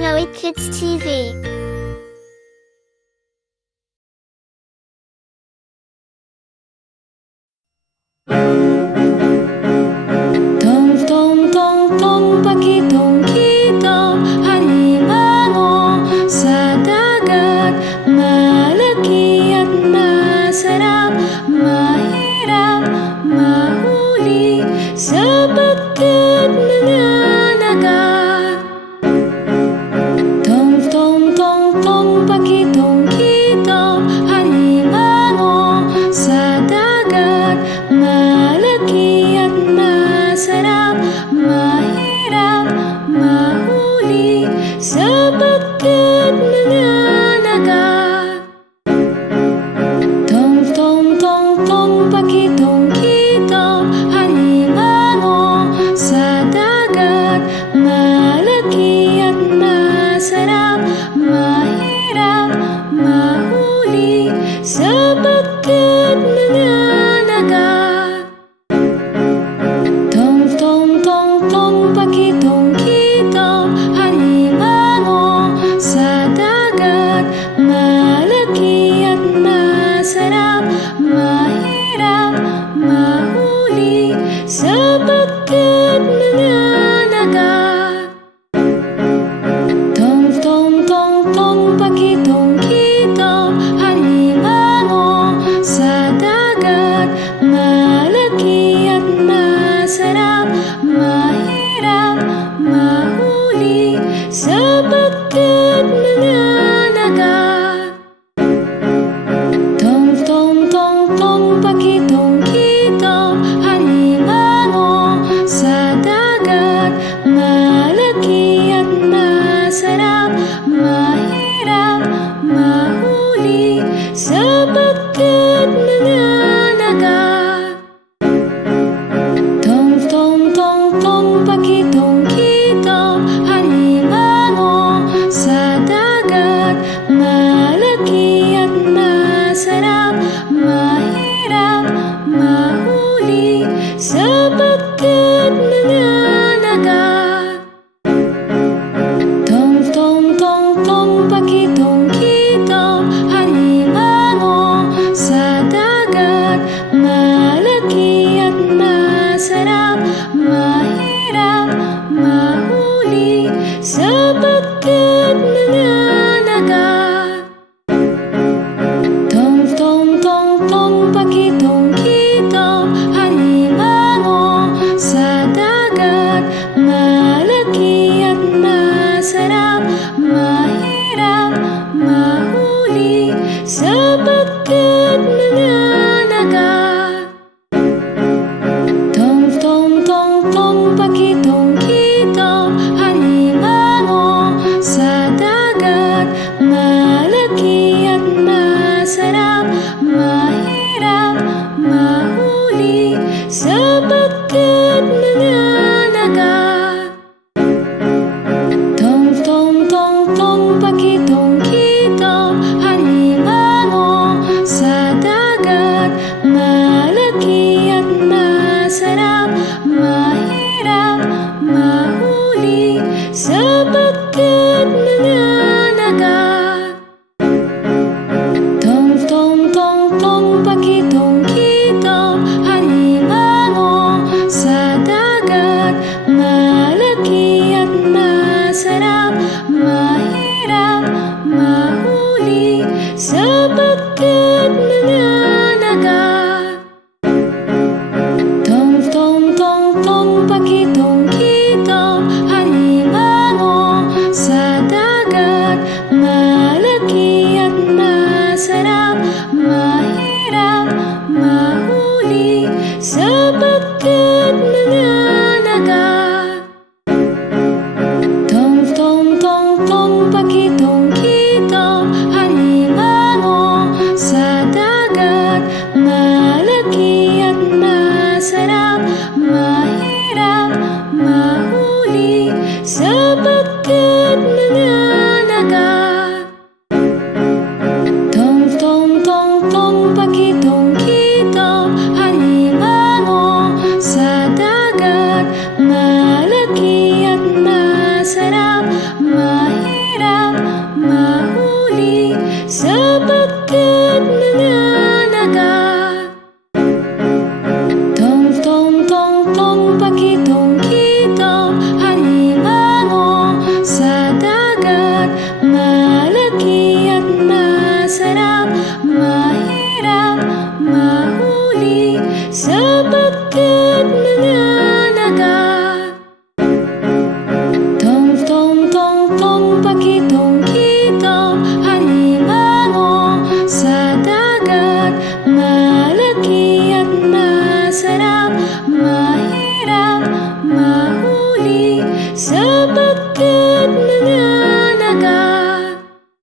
Pinoy Kids TV. Tong tong tong tong pakitong kitong halimango sa dagat, malaki at masarap, mahirap mahuli sapagkat nananagat. Tong tong tong tong pakitong kitong halimango sa dagat, malaki at masarap, mahirap mahuli sapagkat nananagat. Tong tong tong tong pakitong kitong halimango sa dagat, malaki at masarap, mahirap mahuli sapagkat nananagat. Tong tong tong tong pakitong kitong halimango sa dagat, malaki at masarap, mahirap mahuli sapagkat nananagat. Tong tong tong tong pakitong kitong halimango sa dagat, malaki at masarap, mahirap mahuli sapagkat nananagat. Tong tong tong tong pakitong kitong halimango sa dagat, malaki at masarap, mahirap mahuli sapagkat nananagat. Tong tong tong tong pakitong kitong halimango sa dagat, malaki at masarap, mahirap mahuli sapagkat nananagat. Tong tong tong tong pakitong kitong halimango sa dagat, malaki at masarap, mahirap mahuli sapagkat